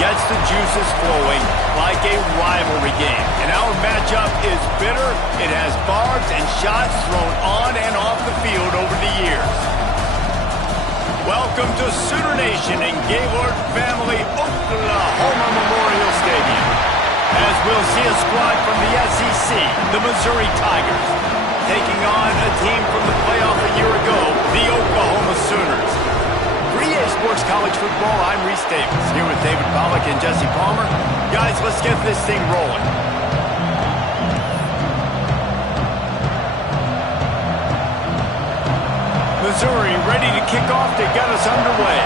gets the juices flowing like a rivalry game. And our matchup is bitter. It has barbs and shots thrown on and off the field over the years. Welcome to Sooner Nation in Gaylord Family Oklahoma Memorial Stadium, as we'll see a squad from the SEC, the Missouri Tigers, taking on a team from the playoff a year ago, the Oklahoma Sooners. For EA Sports College Football, I'm Reese Davis, here with David Pollack and Jesse Palmer. Guys, let's get this thing rolling. Missouri ready to kick off to get us underway.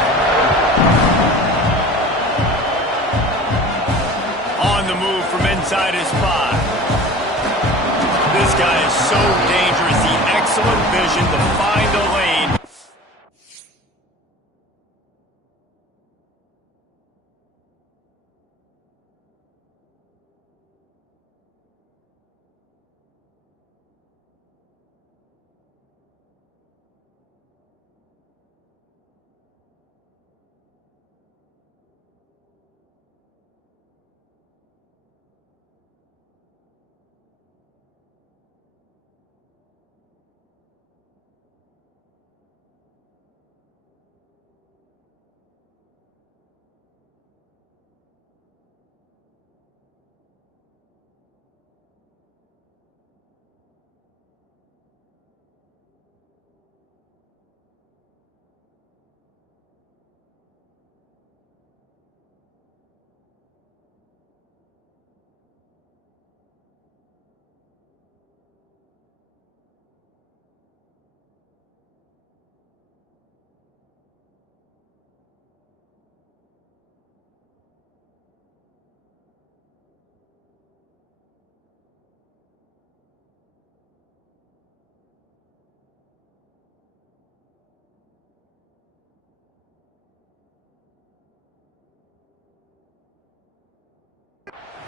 On the move from inside his 5. This guy is so dangerous. The excellent vision to find a lane.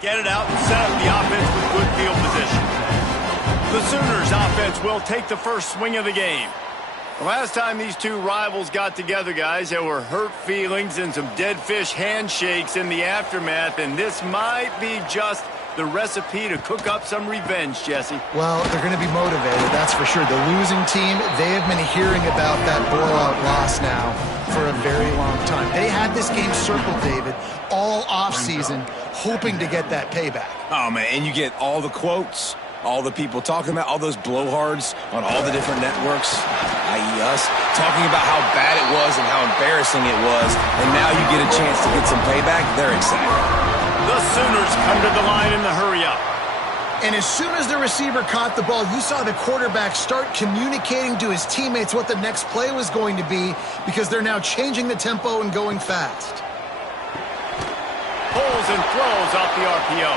Get it out and set up the offense with good field position. The Sooners offense will take the first swing of the game. The last time these two rivals got together, guys, there were hurt feelings and some dead fish handshakes in the aftermath, and this might be just the recipe to cook up some revenge, Jesse. Well, they're going to be motivated, that's for sure. The losing team, they have been hearing about that blowout loss now for a very long time. They had this game circled, David, all offseason, hoping to get that payback. Oh, man, and you get all the quotes, all the people talking about, all those blowhards on all the different networks, i.e. us, talking about how bad it was and how embarrassing it was, and now you get a chance to get some payback. They're excited. The Sooners come to the line in the hurry-up. And as soon as the receiver caught the ball, you saw the quarterback start communicating to his teammates what the next play was going to be, because they're now changing the tempo and going fast. Pulls and throws off the RPO.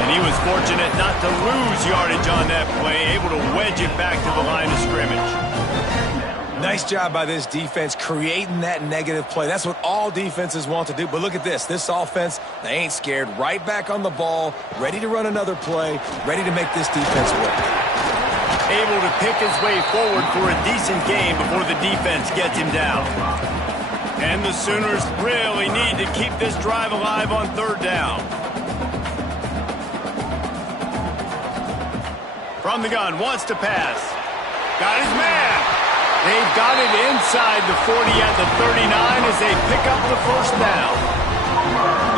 And he was fortunate not to lose yardage on that play, able to wedge it back to the line of scrimmage. Nice job by this defense creating that negative play. That's what all defenses want to do. But look at this. This offense, they ain't scared. Right back on the ball, ready to run another play, ready to make this defense work. Able to pick his way forward for a decent game before the defense gets him down. And the Sooners really need to keep this drive alive on third down. From the gun, wants to pass. Got his man. They've got it inside the 40 at the 39 as they pick up the first down.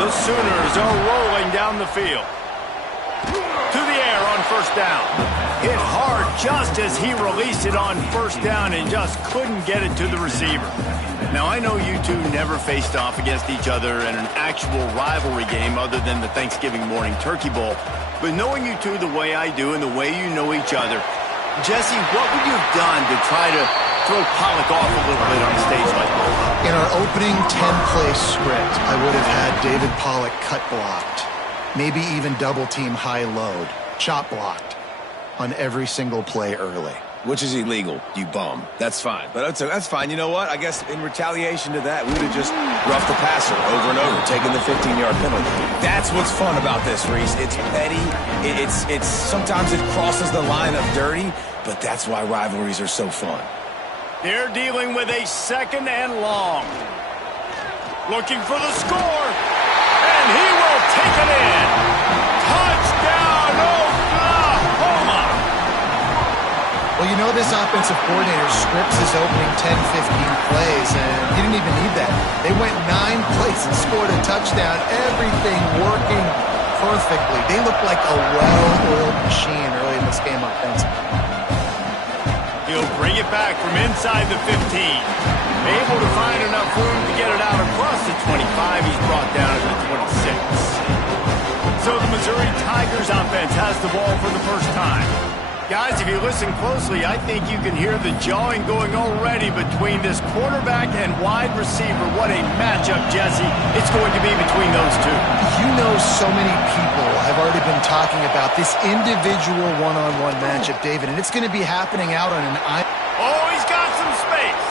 The Sooners are rolling down the field. To the air on first down. Hit hard just as he released it on first down and just couldn't get it to the receiver. Now, I know you two never faced off against each other in an actual rivalry game other than the Thanksgiving morning Turkey Bowl. But knowing you two the way I do and the way you know each other, Jesse, what would you have done to try to throw Pollack off a little bit on a stage like that? In our opening 10-play script, I would have had David Pollack cut blocked, maybe even double-team high-load, chop blocked on every single play early. Which is illegal, you bum. That's fine. But that's fine. You know what? I guess in retaliation to that, we would have just roughed the passer over and over, taking the 15-yard penalty. That's what's fun about this, Reese. It's petty. It's sometimes it crosses the line of dirty, but that's why rivalries are so fun. They're dealing with a second and long. Looking for the score. And he will take it in. Touchdown, Oklahoma! Well, you know this offensive coordinator scripts his opening 10, 15 plays, and he didn't even need that. They went 9 plays and scored a touchdown. Everything working perfectly. They looked like a well-oiled machine early in this game offensively. He'll bring it back from inside the 15. Able to find enough room to get it out across the 25. He's brought down at the 26. So the Missouri Tigers offense has the ball for the first time. Guys, if you listen closely, I think you can hear the jawing going already between this quarterback and wide receiver. What a matchup, Jesse, it's going to be between those two. You know, so many people have already been talking about this individual one-on-one matchup, David, and it's going to be happening out on an island. Oh, he's got some space.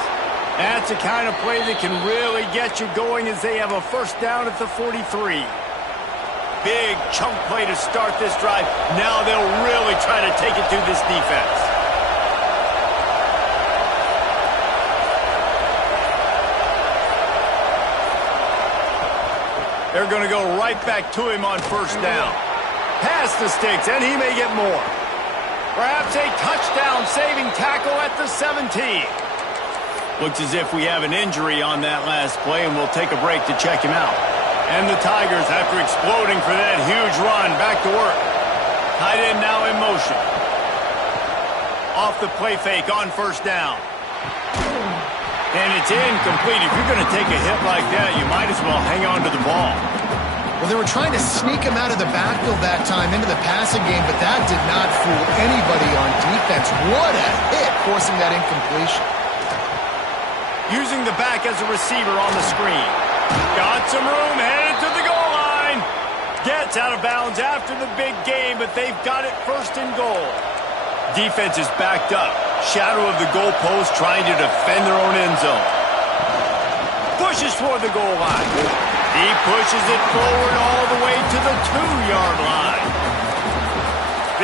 That's the kind of play that can really get you going as they have a first down at the 43. Big chunk play to start this drive. Now they'll really try to take it to this defense. They're going to go right back to him on first down. Pass the sticks, and he may get more. Perhaps a touchdown-saving tackle at the 17. Looks as if we have an injury on that last play, and we'll take a break to check him out. And the Tigers, after exploding for that huge run, back to work. Tight end now in motion. Off the play fake on first down. And it's incomplete. If you're going to take a hit like that, you might as well hang on to the ball. Well, they were trying to sneak him out of the backfield that time into the passing game, but that did not fool anybody on defense. What a hit, forcing that incompletion. Using the back as a receiver on the screen. Got some room, headed to the goal line. Gets out of bounds after the big game, but they've got it first and goal. Defense is backed up. Shadow of the goalpost trying to defend their own end zone. Pushes toward the goal line. He pushes it forward all the way to the 2-yard line.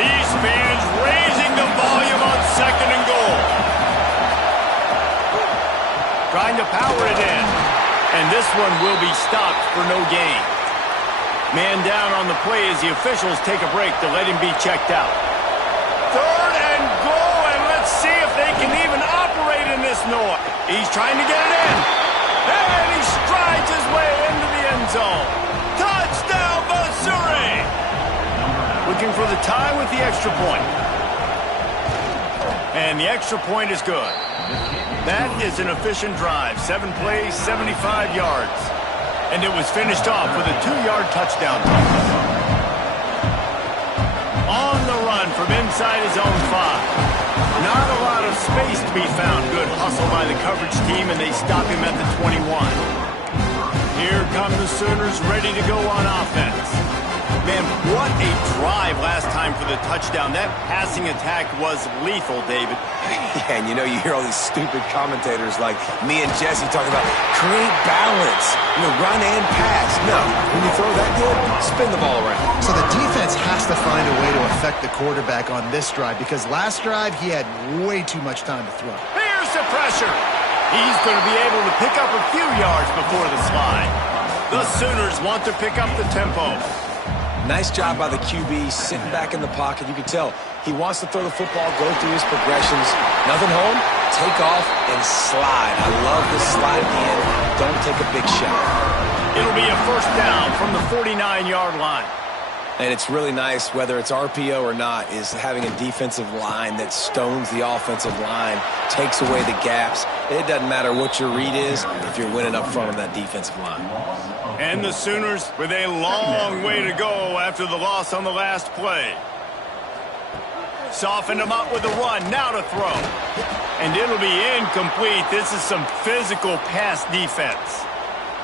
These fans raising the volume on second and goal. Trying to power it in. And this one will be stopped for no gain. Man down on the play as the officials take a break to let him be checked out. Third and goal, and let's see if they can even operate in this noise. He's trying to get it in. And he strides his way into the end zone. Touchdown, Missouri! Looking for the tie with the extra point. And the extra point is good. That is an efficient drive. 7 plays, 75 yards. And it was finished off with a 2-yard touchdown. On the run from inside his own 5. Not a lot of space to be found. Good hustle by the coverage team, and they stop him at the 21. Here come the Sooners ready to go on offense. Man, what a drive last time for the touchdown. That passing attack was lethal, David. Yeah, and you know, you hear all these stupid commentators like me and Jesse talking about create balance, run and pass. No, when you throw that good, spin the ball around. So the defense has to find a way to affect the quarterback on this drive, because last drive he had way too much time to throw. Here's the pressure. He's going to be able to pick up a few yards before the slide. The Sooners want to pick up the tempo. Nice job by the QB, sitting back in the pocket. You can tell he wants to throw the football, go through his progressions. Nothing home, take off, and slide. I love this slide in. Don't take a big shot. It'll be a first down from the 49-yard line. And it's really nice, whether it's RPO or not, is having a defensive line that stones the offensive line, takes away the gaps. It doesn't matter what your read is if you're winning up front of that defensive line. And the Sooners with a long way to go after the loss on the last play. Softened him up with a run, now to throw. And it'll be incomplete. This is some physical pass defense.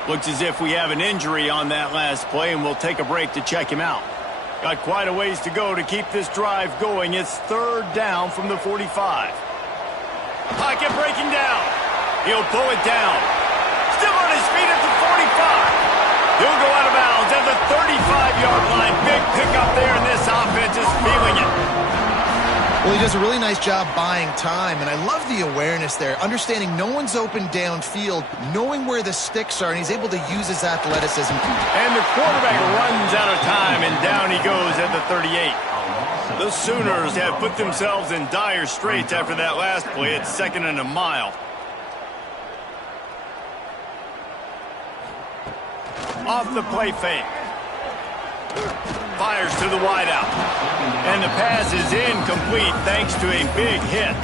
Looks as if we have an injury on that last play, and we'll take a break to check him out. Got quite a ways to go to keep this drive going. It's third down from the 45. Pocket breaking down. He'll pull it down. Still on his feet at the 45. He'll go out of bounds at the 35-yard line. Big pickup there, and this offense is feeling it. Well, he does a really nice job buying time, and I love the awareness there, understanding no one's open downfield, knowing where the sticks are, and he's able to use his athleticism. And the quarterback runs out of time, and down he goes at the 38. The Sooners have put themselves in dire straits after that last play. It's 2nd and a mile. Off the play fake. Fires to the wideout. And the pass is incomplete thanks to a big hit.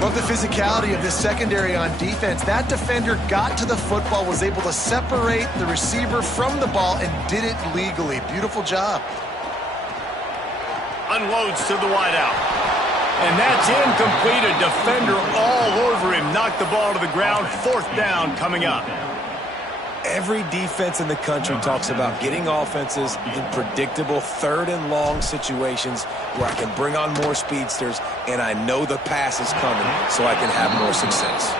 Love the physicality of this secondary on defense. That defender got to the football, was able to separate the receiver from the ball, and did it legally. Beautiful job. Unloads to the wideout. And that's incomplete. A defender all over him. Knocked the ball to the ground. 4th down coming up. Every defense in the country talks about getting offenses in predictable 3rd and long situations where I can bring on more speedsters and I know the pass is coming so I can have more success.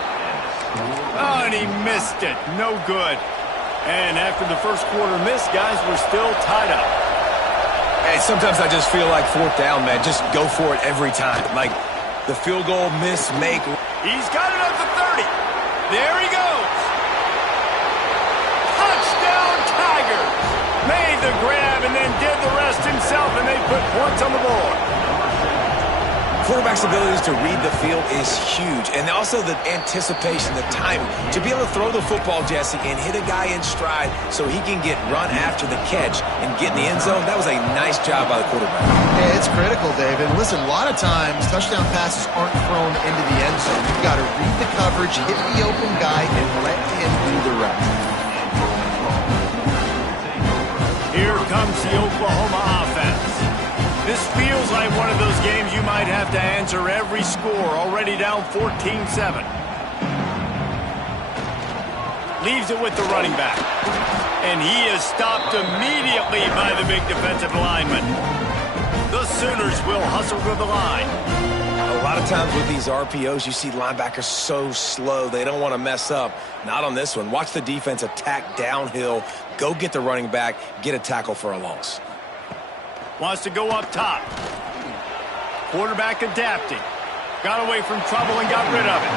Oh, and he missed it. No good. And after the first quarter miss, guys, we're still tied up. Hey, sometimes I just feel like 4th down, man. Just go for it every time. Like the field goal miss, make. He's got it at the 30. There he goes. Touchdown, Tigers. Made the grab and then did the rest himself, and they put points on the board. Quarterback's abilities to read the field is huge, and also the anticipation, the timing. To be able to throw the football, Jesse, and hit a guy in stride so he can get run after the catch and get in the end zone, that was a nice job by the quarterback. Yeah, it's critical, David. Listen, a lot of times touchdown passes aren't thrown into the end zone. You've got to read the coverage, hit the open guy, and let him do the rest. Here comes the Oklahoma offense. This feels like one of those games you might have to answer every score, already down 14-7. Leaves it with the running back. And he is stopped immediately by the big defensive lineman. The Sooners will hustle to the line. A lot of times with these RPOs, you see linebackers so slow, they don't want to mess up. Not on this one. Watch the defense attack downhill, go get the running back, get a tackle for a loss. Wants to go up top. Quarterback adapting. Got away from trouble and got rid of it.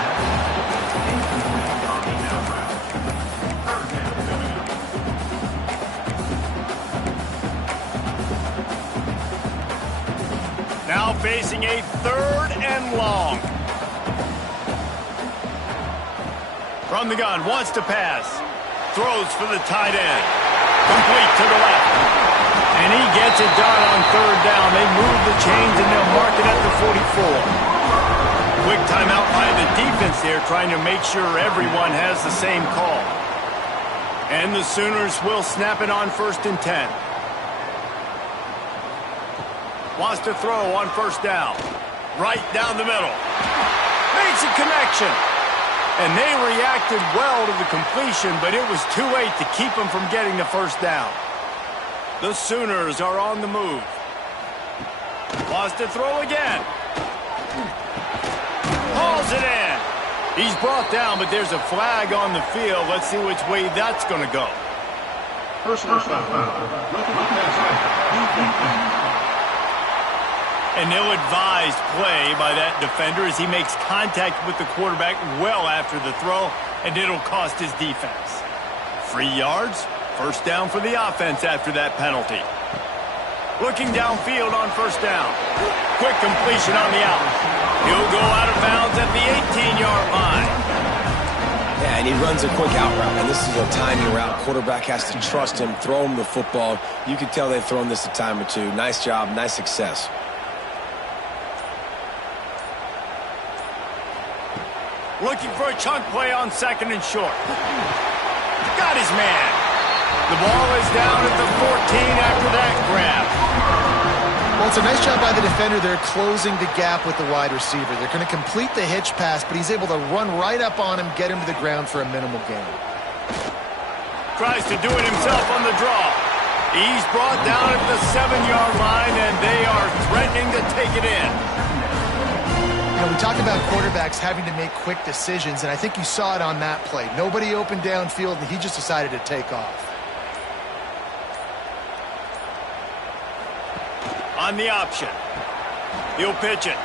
Now facing a 3rd and long. From the gun, wants to pass. Throws for the tight end. Complete to the left. And he gets it done on 3rd down. They move the chains and they'll mark it at the 44. Quick timeout by the defense there, trying to make sure everyone has the same call. And the Sooners will snap it on 1st and 10. Wants to throw on 1st down. Right down the middle. Makes a connection. And they reacted well to the completion, but it was too late to keep them from getting the 1st down. The Sooners are on the move. Wants to throw again. Hauls it in. He's brought down, but there's a flag on the field. Let's see which way that's going to go. Personal foul. An ill-advised play by that defender as he makes contact with the quarterback well after the throw, and it'll cost his defense. 3 yards. 1st down for the offense after that penalty. Looking downfield on 1st down. Quick completion on the out. He'll go out of bounds at the 18-yard line. Yeah, and he runs a quick out route, and this is a timing route. Quarterback has to trust him, throw him the football. You can tell they've thrown this a time or two. Nice job, nice success. Looking for a chunk play on 2nd and short. Got his man. The ball is down at the 14 after that grab. Well, it's a nice job by the defender. They're closing the gap with the wide receiver. They're going to complete the hitch pass, but he's able to run right up on him, get him to the ground for a minimal gain. Tries to do it himself on the draw. He's brought down at the 7-yard line, and they are threatening to take it in. You know, we talk about quarterbacks having to make quick decisions, and I think you saw it on that play. Nobody opened downfield, and he just decided to take off. On the option. He'll pitch it.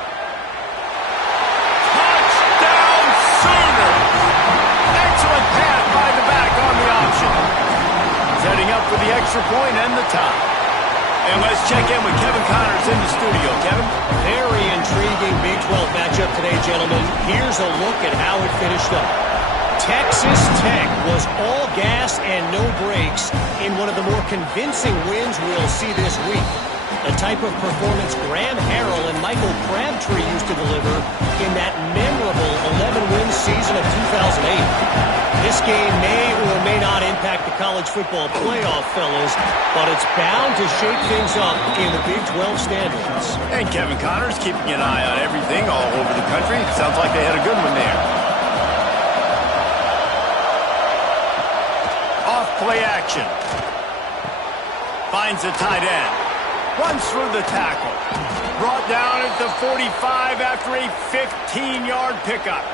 setting up for the extra point and the tie. And let's check in with Kevin Connors in the studio. Kevin? Very intriguing Big 12 matchup today, gentlemen. Here's a look at how it finished up. Texas Tech was all gas and no brakes in one of the more convincing wins we'll see this week. The type of performance Graham Harrell and Michael Crabtree used to deliver in that memorable 11-win season of 2008. This game may or may not impact the college football playoff, fellas, but it's bound to shake things up in the Big 12 standings. And Kevin Connors keeping an eye on everything all over the country. Sounds like they had a good one there. Off play action. Finds the tight end. Runs through the tackle. Brought down at the 45 after a 15-yard pickup.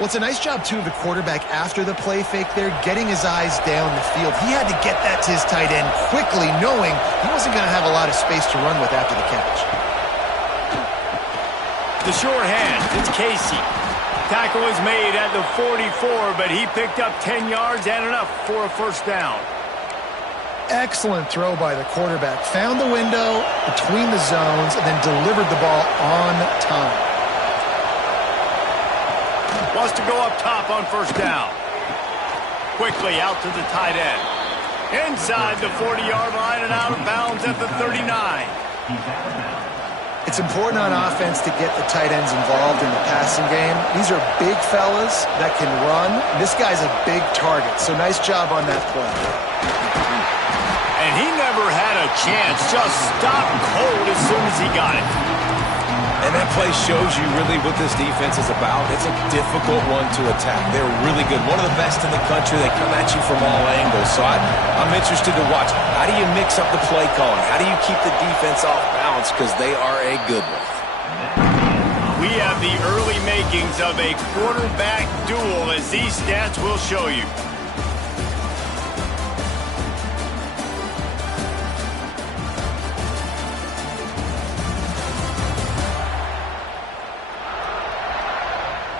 Well, it's a nice job, too, of the quarterback after the play fake there, getting his eyes down the field. He had to get that to his tight end quickly, knowing he wasn't going to have a lot of space to run with after the catch. The short hand, it's Casey. Tackle is made at the 44, but he picked up 10 yards and enough for a first down. Excellent throw by the quarterback. Found the window between the zones and then delivered the ball on time. Wants to go up top on first down. Quickly out to the tight end. Inside the 40-yard line and out of bounds at the 39. It's important on offense to get the tight ends involved in the passing game. These are big fellas that can run. This guy's a big target, so nice job on that play. And he never had a chance. Just stopped cold as soon as he got it. And that play shows you really what this defense is about. It's a difficult one to attack. They're really good. One of the best in the country. They come at you from all angles. So I'm interested to watch. How do you mix up the play calling? How do you keep the defense off balance? Because they are a good one. We have the early makings of a quarterback duel, as these stats will show you.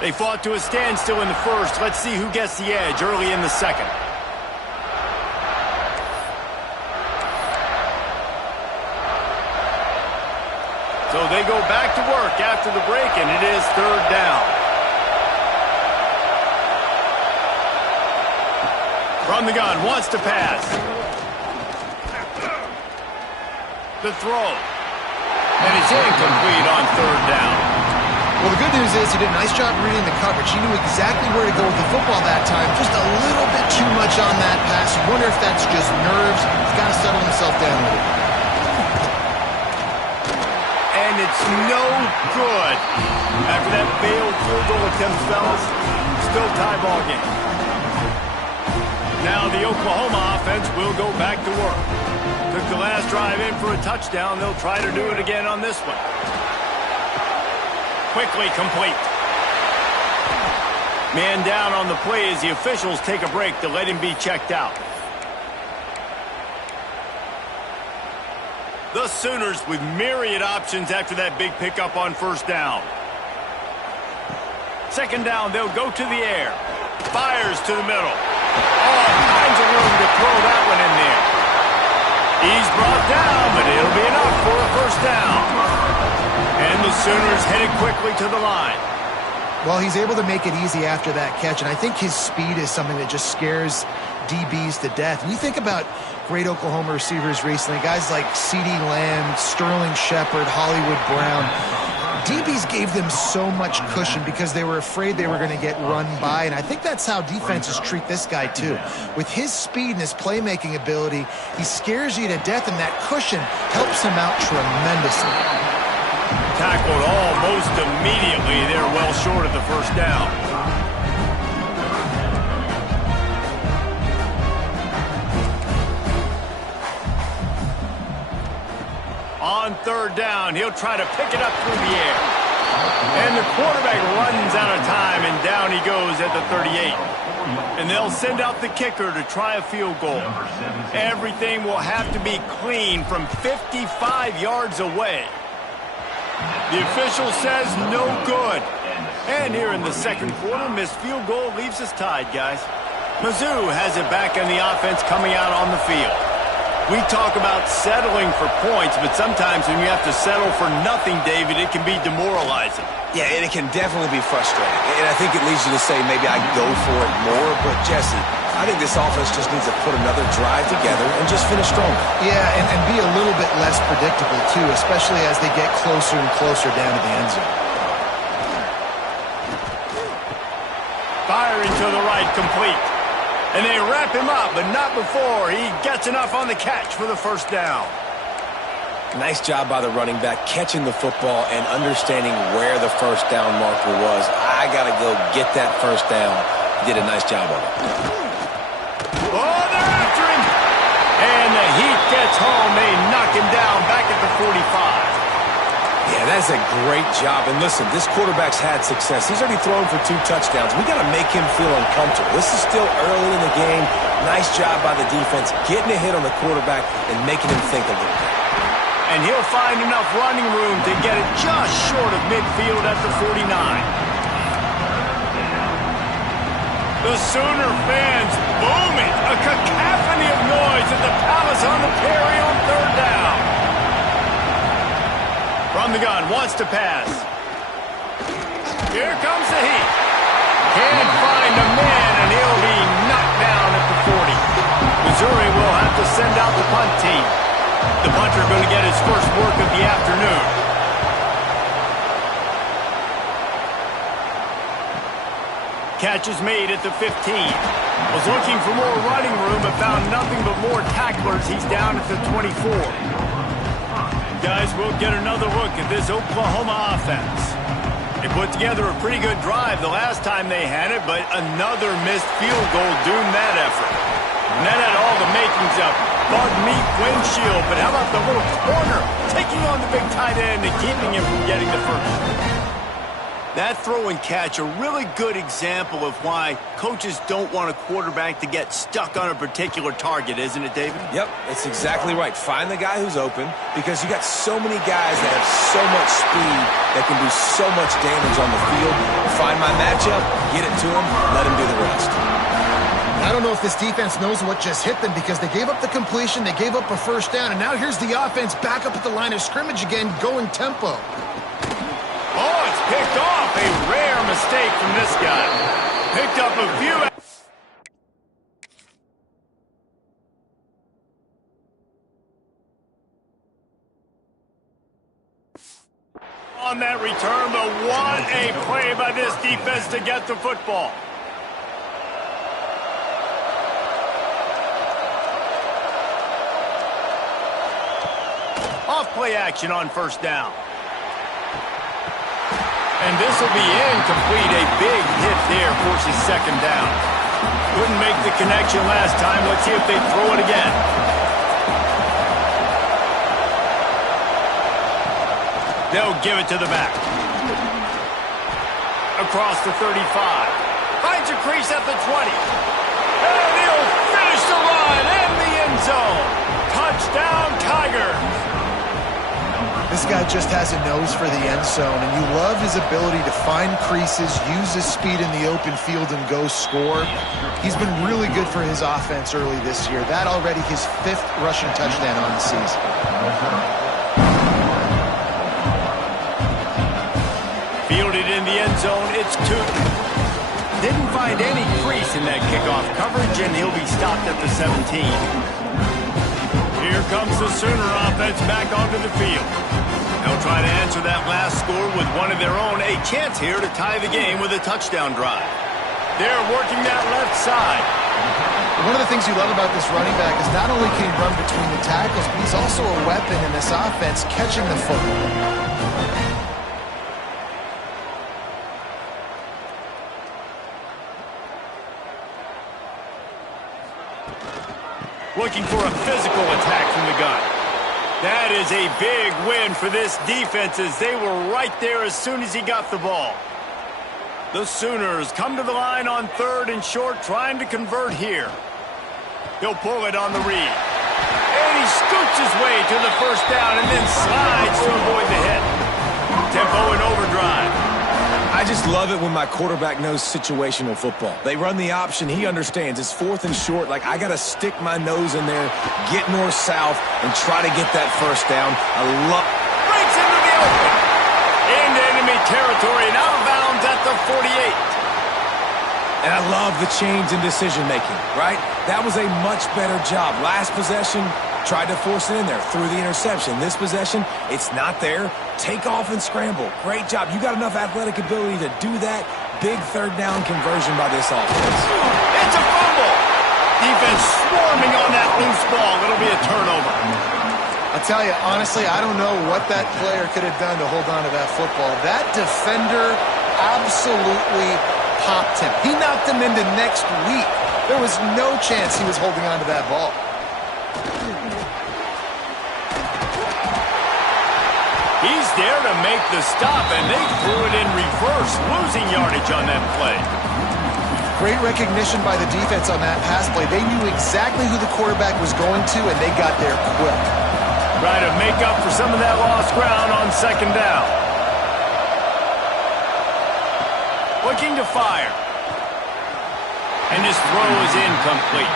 They fought to a standstill in the first. Let's see who gets the edge early in the second. So they go back to work after the break, and it is third down. From the gun, wants to pass. The throw. And it's incomplete on third down. Well, the good news is he did a nice job reading the coverage. He knew exactly where to go with the football that time. Just a little bit too much on that pass. You wonder if that's just nerves. He's got to settle himself down a little. And it's no good. After that failed field goal attempt, fellas, still tie ball game. Now the Oklahoma offense will go back to work. Took the last drive in for a touchdown. They'll try to do it again on this one. Quickly complete. Man down on the play as the officials take a break to let him be checked out. The Sooners with myriad options after that big pickup on first down. Second down, they'll go to the air. Fires to the middle. All kinds of room to throw that one in there. He's brought down, but it'll be enough for a first down. And the Sooners headed quickly to the line. Well, he's able to make it easy after that catch, and I think his speed is something that just scares DBs to death. When you think about great Oklahoma receivers recently, guys like CeeDee Lamb, Sterling Shepard, Hollywood Brown, DBs gave them so much cushion because they were afraid they were going to get run by, and I think that's how defenses treat this guy too. With his speed and his playmaking ability, he scares you to death, and that cushion helps him out tremendously. Tackled almost immediately. They're well short of the first down. On third down, he'll try to pick it up through the air. And the quarterback runs out of time, and down he goes at the 38. And they'll send out the kicker to try a field goal. Everything will have to be clean from 55 yards away. The official says no good. And here in the second quarter, missed field goal leaves us tied, guys. Mizzu has it back in the offense coming out on the field. We talk about settling for points, but sometimes when you have to settle for nothing, David, it can be demoralizing. Yeah, and it can definitely be frustrating. And I think it leads you to say maybe I go for it more. But, Jesse, I think this offense just needs to put another drive together and just finish stronger. Yeah, and be a little bit less predictable, too, especially as they get closer and closer down to the end zone. Firing to the right, complete. And they wrap him up, but not before he gets enough on the catch for the first down. Nice job by the running back catching the football and understanding where the first down marker was. I got to go get that first down. He did a nice job on it. Oh, they're after him. And the heat gets home. They knock him down back at the 45. Yeah, that's a great job. And listen, this quarterback's had success. He's already thrown for 2 touchdowns. We got to make him feel uncomfortable. This is still early in the game. Nice job by the defense, getting a hit on the quarterback and making him think a little bit. And he'll find enough running room to get it just short of midfield at the 49. The Sooner fans booming. A cacophony of noise at the Palace on the Perry on third down. From the gun, wants to pass. Here comes the heat. Can't find a man, and he'll be knocked down at the 40. Missouri will have to send out the punt team. The punter going to get his first work of the afternoon. Catch is made at the 15. Was looking for more running room, but found nothing but more tacklers. He's down at the 24. Guys, we'll get another look at this Oklahoma offense. They put together a pretty good drive the last time they had it, but another missed field goal doomed that effort. And that had all the makings of bug meat windshield, but how about the little corner taking on the big tight end and keeping him from getting the first? That throw and catch, a really good example of why coaches don't want a quarterback to get stuck on a particular target, isn't it, David? Yep, that's exactly right. Find the guy who's open because you got so many guys that have so much speed that can do so much damage on the field. Find my matchup, get it to him, let him do the rest. I don't know if this defense knows what just hit them because they gave up the completion, they gave up a first down, and now here's the offense back up at the line of scrimmage again, going tempo. Oh, it's picked off. A rare mistake from this guy. Picked up a few. On that return, but what a play by this defense to get the football. Off play action on first down. And this will be incomplete. A big hit there forces second down. Couldn't make the connection last time. Let's see if they throw it again. They'll give it to the back. Across the 35. Finds a crease at the 20. And he'll finish the line and the end zone. Touchdown, Tigers. This guy just has a nose for the end zone, and you love his ability to find creases, use his speed in the open field, and go score. He's been really good for his offense early this year. That already his 5th rushing touchdown on the season. Fielded in the end zone, it's 2. Didn't find any crease in that kickoff coverage, and he'll be stopped at the 17. Here comes the Sooner offense back onto the field. They'll try to answer that last score with one of their own. A chance here to tie the game with a touchdown drive. They're working that left side. One of the things you love about this running back is not only can he run between the tackles, but he's also a weapon in this offense catching the football. Looking for a physical attack from the gun. That is a big win for this defense as they were right there as soon as he got the ball. The Sooners come to the line on 3rd and short, trying to convert here. He'll pull it on the read. And he scoots his way to the first down and then slides to avoid the hit. Tempo in overdrive. I I just love it when my quarterback knows situational football. They run the option. He understands. It's 4th and short. Like, I got to stick my nose in there, get north-south, and try to get that first down. I love... Breaks into the open. Into enemy territory and out of bounds at the 48. And I love the change in decision-making, right? That was a much better job. Last possession, tried to force it in there, threw the interception. This possession, it's not there. Take off and scramble. Great job. You got enough athletic ability to do that. Big 3rd down conversion by this offense. It's a fumble. Defense swarming on that loose ball. It'll be a turnover. I'll tell you, honestly, I don't know what that player could have done to hold on to that football. That defender absolutely popped him. He knocked him into next week. There was no chance he was holding on to that ball. He's there to make the stop, and they threw it in reverse, losing yardage on that play. Great recognition by the defense on that pass play. They knew exactly who the quarterback was going to, and they got there quick. Try to make up for some of that lost ground on 2nd down. Looking to fire. And his throw is incomplete.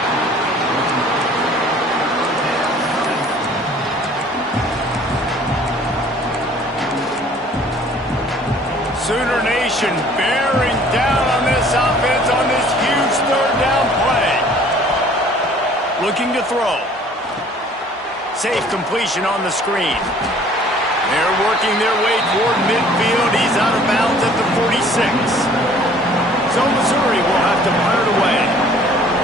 Sooner Nation bearing down on this offense on this huge 3rd down play. Looking to throw. Safe completion on the screen. They're working their way toward midfield. He's out of bounds at the 46. So Missouri will have to punt it away.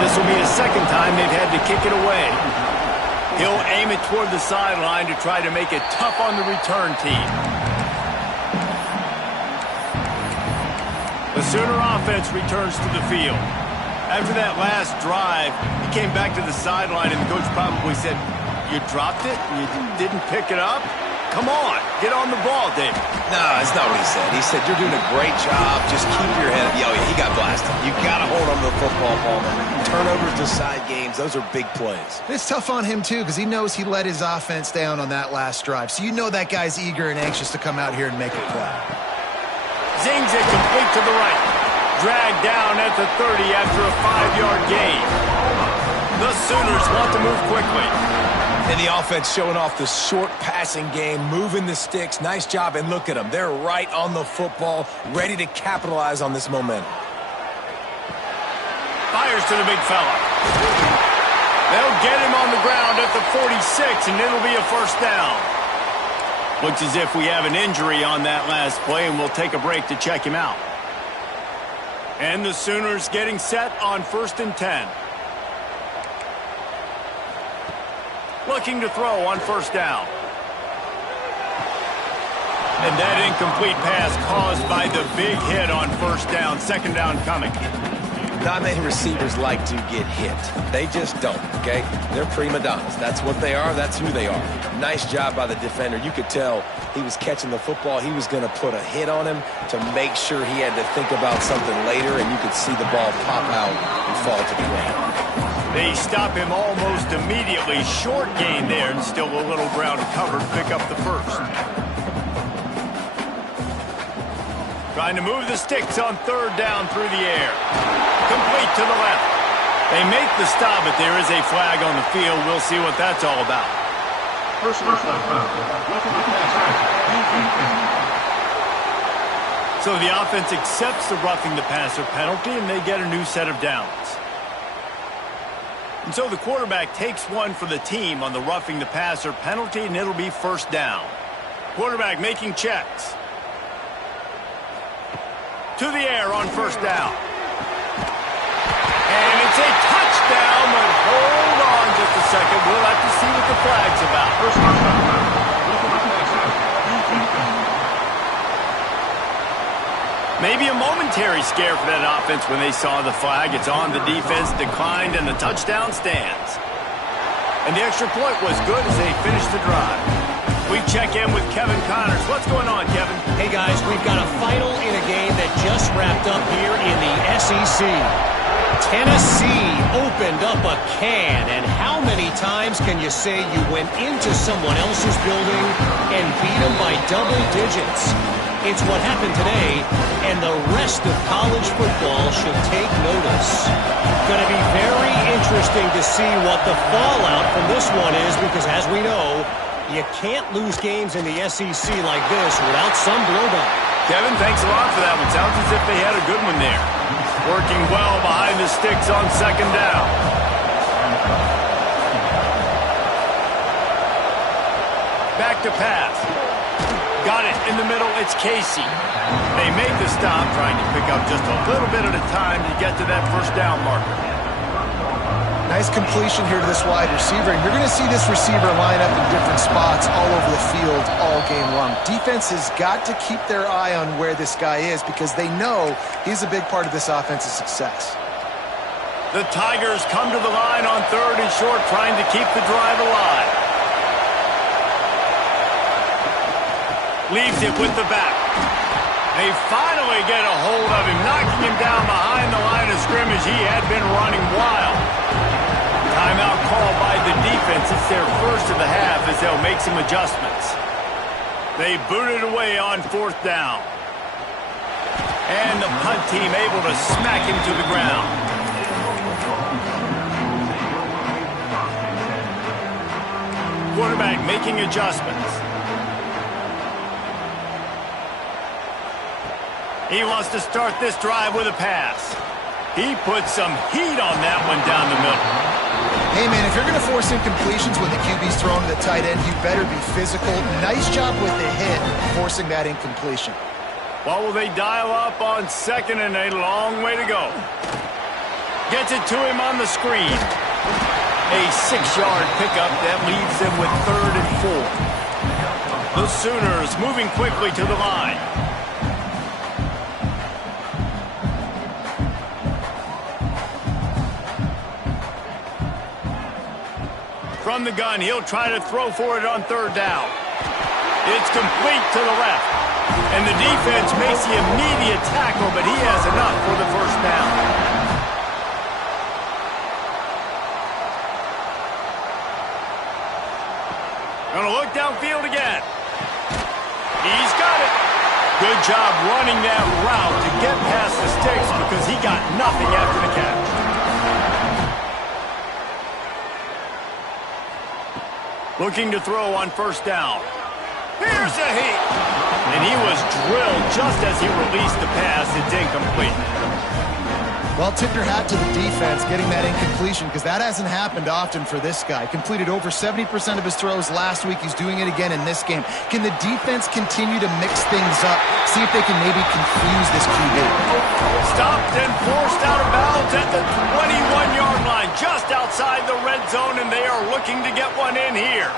This will be the 2nd time they've had to kick it away. He'll aim it toward the sideline to try to make it tough on the return team. The Sooner offense returns to the field. After that last drive, he came back to the sideline, and the coach probably said, "You dropped it? You didn't pick it up? Come on, get on the ball, David." No, that's not what he said. He said, "You're doing a great job. Just keep your head up." Oh, yeah, he got blasted. You got to hold on to the football, Palmer. Turnovers decide games. Those are big plays. It's tough on him, too, because he knows he let his offense down on that last drive. So you know that guy's eager and anxious to come out here and make a play. Zings it complete to the right. Dragged down at the 30 after a 5-yard gain. The Sooners want to move quickly. And the offense showing off the short passing game, moving the sticks. Nice job, and look at them. They're right on the football, ready to capitalize on this momentum. Fires to the big fella. They'll get him on the ground at the 46, and it'll be a 1st down. Looks as if we have an injury on that last play, and we'll take a break to check him out. And the Sooners getting set on 1st and 10. Looking to throw on 1st down. And that incomplete pass caused by the big hit on 1st down. 2nd down coming. Not many receivers like to get hit. They just don't, okay? They're prima donnas. That's what they are. That's who they are. Nice job by the defender. You could tell he was catching the football. He was going to put a hit on him to make sure he had to think about something later, and you could see the ball pop out and fall to the ground. They stop him almost immediately. Short gain there, and still a little ground covered. Pick up the 1st. Trying to move the sticks on 3rd down through the air. Complete to the left. They make the stop, but there is a flag on the field. We'll see what that's all about. Personal foul. So the offense accepts the roughing the passer penalty, and they get a new set of downs. And so the quarterback takes one for the team on the roughing the passer penalty, and it'll be 1st down. Quarterback making checks. To the air on 1st down. And it's a touchdown, but hold on just a second. We'll have to see what the flag's about. Maybe a momentary scare for that offense when they saw the flag. It's on, the defense declined, and the touchdown stands. And the extra point was good as they finished the drive. We check in with Kevin Connors. What's going on, Kevin? Hey, guys, we've got a final in a game that just wrapped up here in the SEC. Tennessee opened up a can, and how many times can you say you went into someone else's building and beat them by double digits? It's what happened today, and the rest of college football should take notice. Going to be very interesting to see what the fallout from this one is, because as we know, you can't lose games in the SEC like this without some blowback. Kevin, thanks a lot for that one. Sounds as if they had a good one there. Working well behind the sticks on second down. Back to pass. Got it in the middle. It's Casey. They make the stop, trying to pick up just a little bit at a time to get to that first down marker. Nice completion here to this wide receiver, and you're going to see this receiver line up in different spots all over the field all game long. Defense has got to keep their eye on where this guy is because they know he's a big part of this offense's success. The Tigers come to the line on third and short, trying to keep the drive alive. Leaves it with the back. They finally get a hold of him, knocking him down behind the line of scrimmage. He had been running wild. Timeout called by the defense. It's their first of the half as they'll make some adjustments. They boot it away on fourth down. And the punt team able to smack him to the ground. Quarterback making adjustments. He wants to start this drive with a pass. He put some heat on that one down the middle. Hey, man, if you're going to force incompletions when the QB's thrown to the tight end, you better be physical. Nice job with the hit, forcing that incompletion. Well, will they dial up on second and a long way to go? Gets it to him on the screen. A 6-yard pickup that leaves them with third and 4. The Sooners moving quickly to the line. From the gun, he'll try to throw for it on third down. It's complete to the left. And the defense makes the immediate tackle, but he has enough for the first down. Gonna look downfield again. He's got it. Good job running that route to get past the sticks because he got nothing after the catch. Looking to throw on first down. Here's a heat. And he was drilled just as he released the pass. It's incomplete. Well, tip your hat to the defense getting that incompletion because that hasn't happened often for this guy. Completed over 70% of his throws last week. He's doing it again in this game. Can the defense continue to mix things up? See if they can maybe confuse this QB. Stopped and forced out of bounds at the 21-yard line, just outside the red zone, and they are looking to get one in here.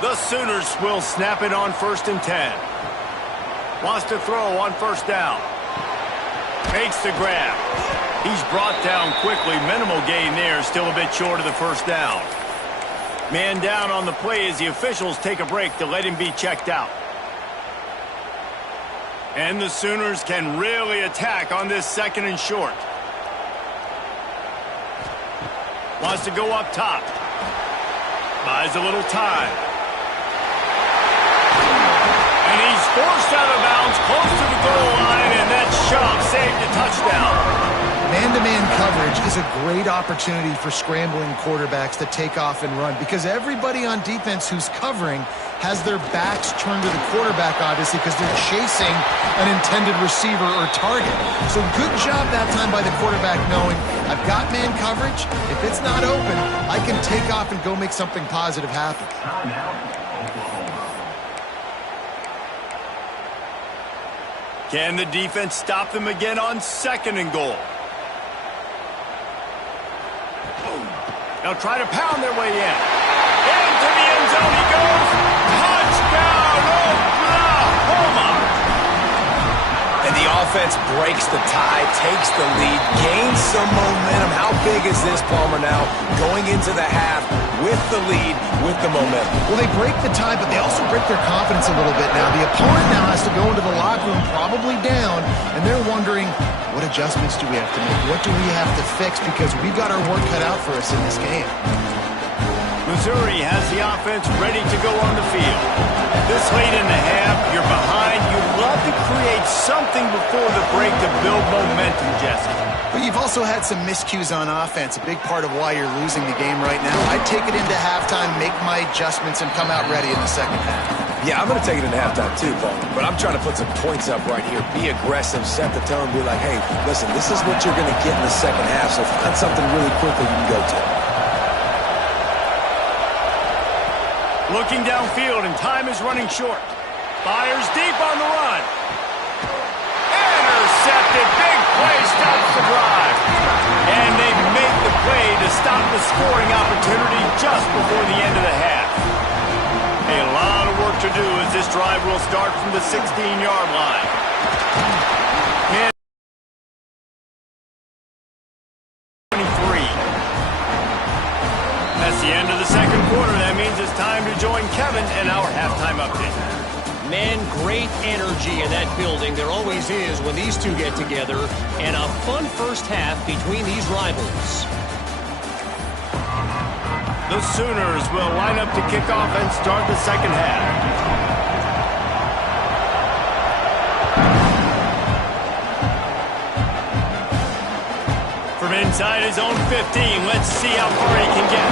The Sooners will snap it on first and 10. Wants to throw on first down. Makes the grab. He's brought down quickly. Minimal gain there. Still a bit short of the first down. Man down on the play as the officials take a break to let him be checked out. And the Sooners can really attack on this second and short. Wants to go up top. Buys a little time. And he's forced out of bounds close to the goal line, and that shove saved a touchdown. Man-to-man coverage is a great opportunity for scrambling quarterbacks to take off and run because everybody on defense who's covering has their backs turned to the quarterback, obviously, because they're chasing an intended receiver or target. So good job that time by the quarterback knowing I've got man coverage. If it's not open, I can take off and go make something positive happen. Can the defense stop them again on second and goal? They'll try to pound their way in. Into the end zone he goes. Touchdown, Oklahoma! And the offense breaks the tie, takes the lead, gains some momentum. How big is this, Palmer, now? Going into the half with the lead, with the momentum. Well, they break the tie, but they also break their confidence a little bit now. The opponent now has to go into the locker room probably down, and they're wondering, What adjustments do we have to make? What do we have to fix? Because we've got our work cut out for us in this game. Missouri has the offense ready to go on the field. This late in the half, you're behind. You'd love to create something before the break to build momentum, Jesse. But you've also had some miscues on offense, a big part of why you're losing the game right now. I'd take it into halftime, make my adjustments, and come out ready in the second half. Yeah, I'm going to take it into halftime too, Paul. But I'm trying to put some points up right here. Be aggressive, set the tone, be like, hey, listen, this is what you're going to get in the second half, so find something really quickly you can go to. Looking downfield, and time is running short. Fires deep on the run. Intercepted. Big play stops the drive. And they make the play to stop the scoring opportunity just before the end of the half. A lot of work to do as this drive will start from the 16-yard line. Man, 23. That's the end of the second quarter. That means it's time to join Kevin in our halftime update. Man, great energy in that building. There always is when these two get together. And a fun first half between these rivals. The Sooners will line up to kick off and start the second half. From inside his own 15, let's see how far he can get.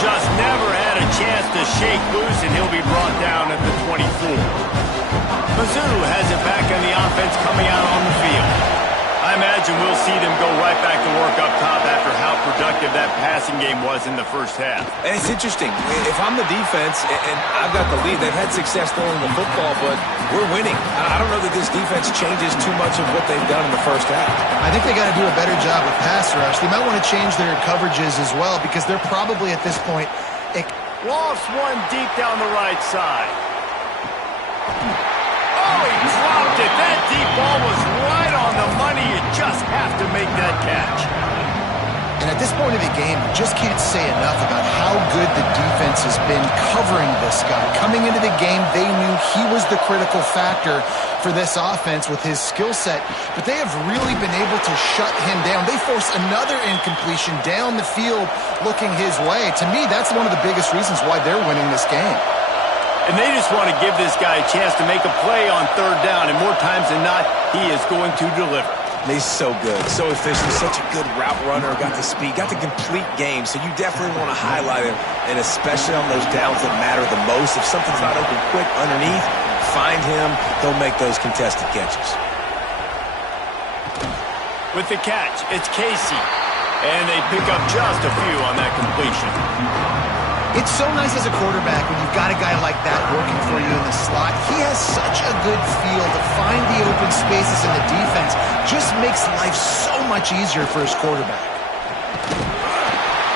Just never had a chance to shake loose, and he'll be brought down at the 24. Mizzu has it back on the offense coming out on the field. I imagine we'll see them go right back to work up top after how productive that passing game was in the first half. And it's interesting. If I'm the defense and I've got the lead, they've had success throwing the football, but we're winning. I don't know that this defense changes too much of what they've done in the first half. I think they got to do a better job with pass rush. They might want to change their coverages as well because they're probably at this point... Lost one deep down the right side. Oh, he dropped it. That deep ball was right on the money. You just have to make that catch. And at this point of the game, you just can't say enough about how good the defense has been covering this guy. Coming into the game, they knew he was the critical factor for this offense with his skill set, but they have really been able to shut him down. They force another incompletion down the field looking his way. To me, that's one of the biggest reasons why they're winning this game. And they just want to give this guy a chance to make a play on third down, and more times than not, he is going to deliver. He's so good, so efficient, such a good route runner, got the speed, got the complete game, so you definitely want to highlight him, and especially on those downs that matter the most. If something's not open quick underneath, find him, he'll make those contested catches. With the catch, it's Casey, and they pick up just a few on that completion. It's so nice as a quarterback when you've got a guy like that working for you in the slot. He has such a good feel to find the open spaces in the defense. Just makes life so much easier for his quarterback.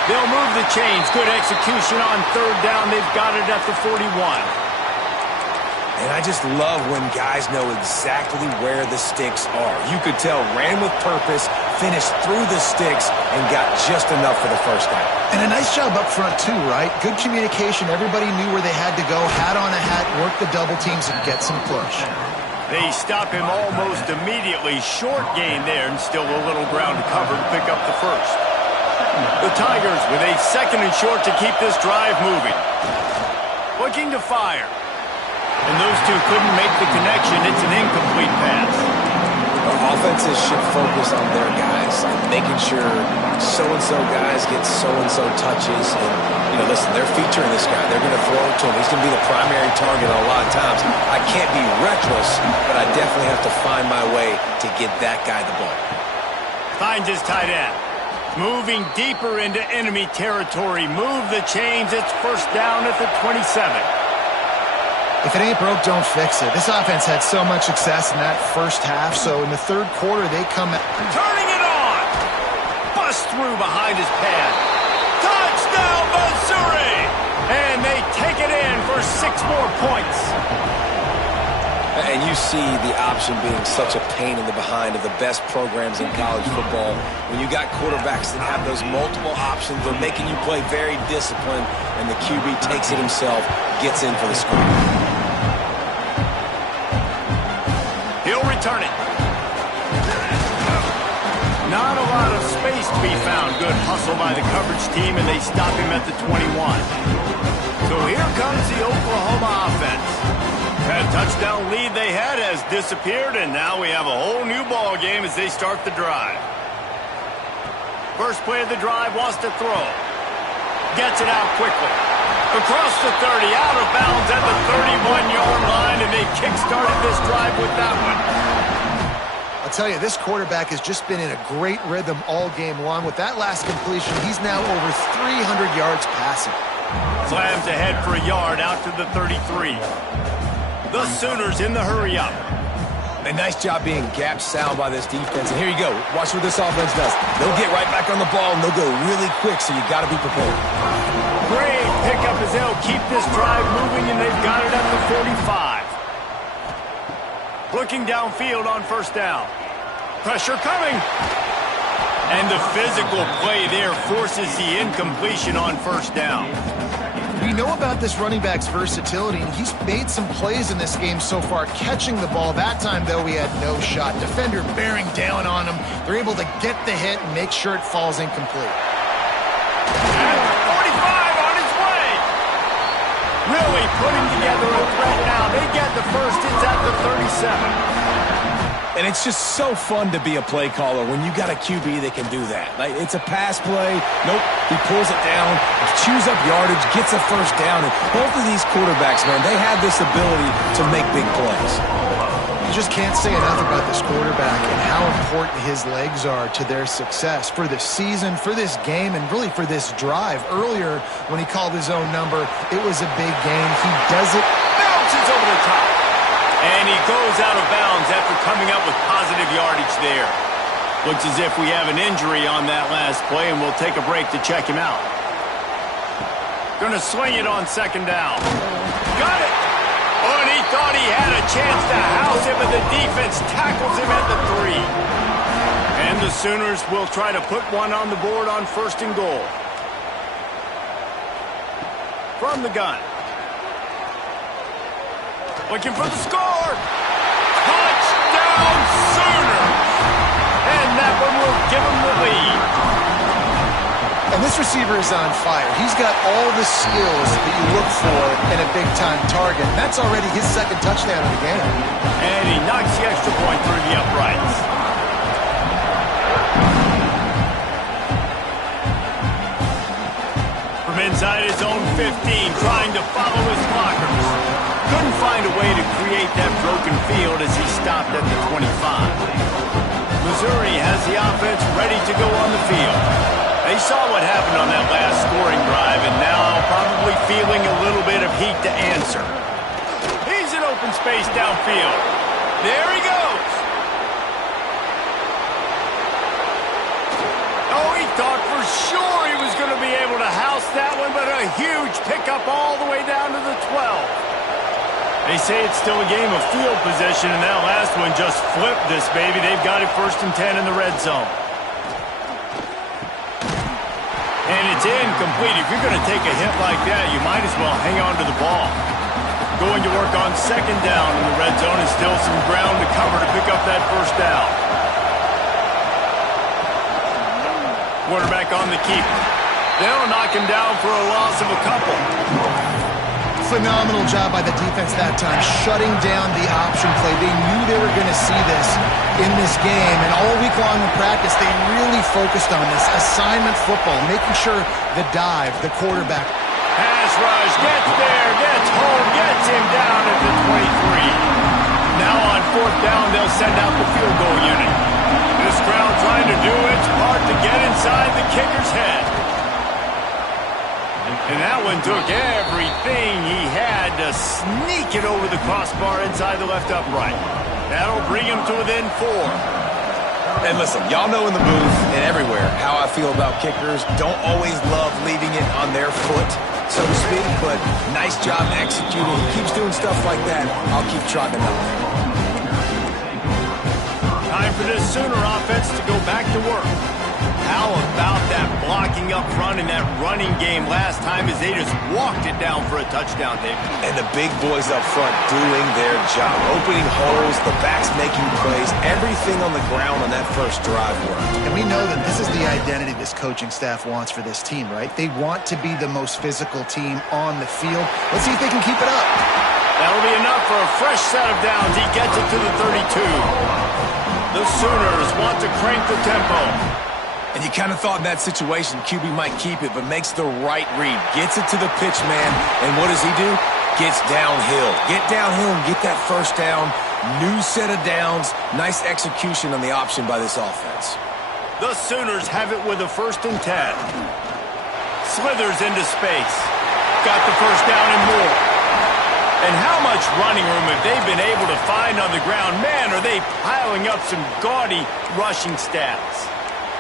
They'll move the chains. Good execution on third down. They've got it at the 41. And I just love when guys know exactly where the sticks are. You could tell, ran with purpose, finished through the sticks, and got just enough for the first down. And a nice job up front, too, right? Good communication. Everybody knew where they had to go. Hat on a hat, work the double teams, and get some push. They stop him almost immediately. Short gain there, and still a little ground to cover to pick up the first. The Tigers with a second and short to keep this drive moving. Looking to fire. And those two couldn't make the connection. It's an incomplete pass. Offenses should focus on their guys, making sure so-and-so guys get so-and-so touches. And, listen, they're featuring this guy. They're going to throw it to him. He's going to be the primary target a lot of times. I can't be reckless, but I definitely have to find my way to get that guy the ball. Finds his tight end. Moving deeper into enemy territory. Move the chains. It's first down at the 27. If it ain't broke, don't fix it. This offense had so much success in that first half, so in the third quarter, they come out. Turning it on! Bust through behind his pad. Touchdown, Missouri! And they take it in for 6 more points. And you see the option being such a pain in the behind of the best programs in college football. When you got quarterbacks that have those multiple options, they're making you play very disciplined, and the QB takes it himself, gets in for the score. He'll return it. space to be found. Good hustle by the coverage team, and they stop him at the 21. So here comes the Oklahoma offense. That touchdown lead they had has disappeared, and now we have a whole new ball game as they start the drive. First play of the drive, wants to throw. Gets it out quickly. Across the 30, out of bounds at the 31-yard line, and they kick-started this drive with that one. I'll tell you, this quarterback has just been in a great rhythm all game long. With that last completion, he's now over 300 yards passing. Slams ahead for a yard out to the 33. The Sooners in the hurry-up. A nice job being gap sound by this defense. And here you go. Watch what this offense does. They'll get right back on the ball, and they'll go really quick, so you got to be prepared. Great pickup as they'll keep this drive moving, and they've got it at the 45. Looking downfield on first down. Pressure coming. And the physical play there forces the incompletion on first down. We know about this running back's versatility, and he's made some plays in this game so far, catching the ball. That time, though, he had no shot. Defender bearing down on him. They're able to get the hit and make sure it falls incomplete. And 45 on his way. Really putting together a threat now. They get the first. It's at the 37. And it's just so fun to be a play caller when you got a QB that can do that. Like, it's a pass play. Nope, he pulls it down, chews up yardage, gets a first down. And both of these quarterbacks, man, they have this ability to make big plays. You just can't say enough about this quarterback and how important his legs are to their success for this season, for this game, and really for this drive. Earlier, when he called his own number, it was a big game. He does it. Bounces over the top. And he goes out of bounds after coming up with positive yardage there. Looks as if we have an injury on that last play, and we'll take a break to check him out. Gonna swing it on second down. Got it! Oh, and he thought he had a chance to house him, but the defense tackles him at the 3. And the Sooners will try to put one on the board on first and goal. From the gun. Looking for the score. Touchdown Sooners. And that one will give them the lead. And this receiver is on fire. He's got all the skills that you look for in a big-time target. That's already his second touchdown of the game. And he knocks the extra point through the uprights. From inside his own 15, trying to follow his blockers. Couldn't find a way to create that broken field as he stopped at the 25. Missouri has the offense ready to go on the field. They saw what happened on that last scoring drive, and now probably feeling a little bit of heat to answer. He's in open space downfield. There he goes. Oh, he thought for sure he was going to be able to house that one, but a huge pickup all the way down to the 12. They say it's still a game of field position, and that last one just flipped this baby. They've got it 1st and 10 in the red zone. And it's incomplete. If you're going to take a hit like that, you might as well hang on to the ball. Going to work on second down in the red zone, and still some ground to cover to pick up that first down. Quarterback on the keeper. They'll knock him down for a loss of a couple. Phenomenal job by the defense that time, shutting down the option play. They knew they were going to see this in this game, and all week long in practice, they really focused on this assignment football, making sure the dive, the quarterback. Pass rush, gets there, gets home, gets him down at the 23. Now on 4th down, they'll send out the field goal unit. This crowd trying to do its part to get inside the kicker's head. And that one took everything he had to sneak it over the crossbar inside the left upright. That'll bring him to within 4. And listen, y'all know in the booth and everywhere how I feel about kickers. Don't always love leaving it on their foot, so to speak, but nice job executing. He keeps doing stuff like that. I'll keep trotting him out. Time for this Sooner offense to go back to work. how about that blocking up front in that running game last time as they just walked it down for a touchdown, David? And the big boys up front doing their job. Opening holes, the backs making plays, everything on the ground on that first drive worked. And we know that this is the identity this coaching staff wants for this team, right? They want to be the most physical team on the field. Let's see if they can keep it up. That'll be enough for a fresh set of downs. He gets it to the 32. The Sooners want to crank the tempo. And you kind of thought in that situation QB might keep it, but makes the right read. Gets it to the pitch man, and what does he do? Gets downhill. Get downhill and get that first down. New set of downs. Nice execution on the option by this offense. The Sooners have it with a 1st and 10. Slithers into space. Got the first down and more. And how much running room have they been able to find on the ground? Man, are they piling up some gaudy rushing stats.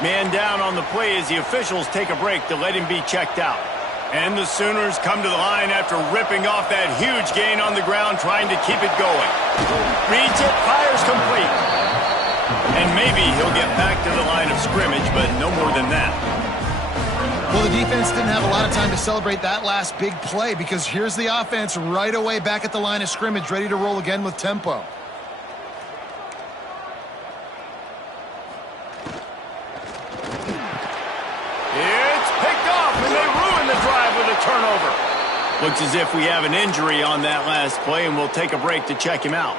Man down on the play as the officials take a break to let him be checked out. And the Sooners come to the line after ripping off that huge gain on the ground, trying to keep it going. Reads it, fires complete. And maybe he'll get back to the line of scrimmage, but no more than that. Well, the defense didn't have a lot of time to celebrate that last big play because here's the offense right away back at the line of scrimmage, ready to roll again with tempo. It's picked off, and they ruin the drive with a turnover. Looks as if we have an injury on that last play, and we'll take a break to check him out.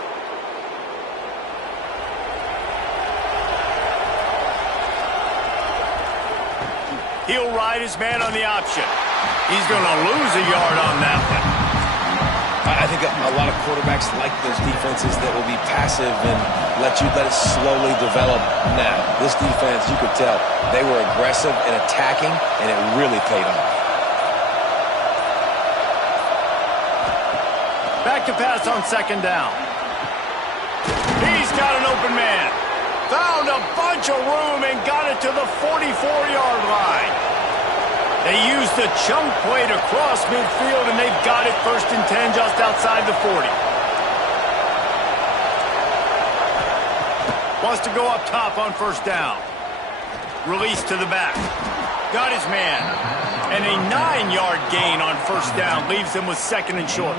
He'll ride his man on the option. He's going to lose a yard on that one. I think a lot of quarterbacks like those defenses that will be passive and let it slowly develop. Now, this defense, you could tell, they were aggressive and attacking, and it really paid off. Back to pass on 2nd down. He's got an open man. Found a bunch of room and got it to the 44-yard line. They used the chunk play to cross midfield, and they've got it 1st and 10 just outside the 40. Wants to go up top on 1st down. Release to the back. Got his man. And a 9-yard gain on 1st down leaves him with 2nd and short.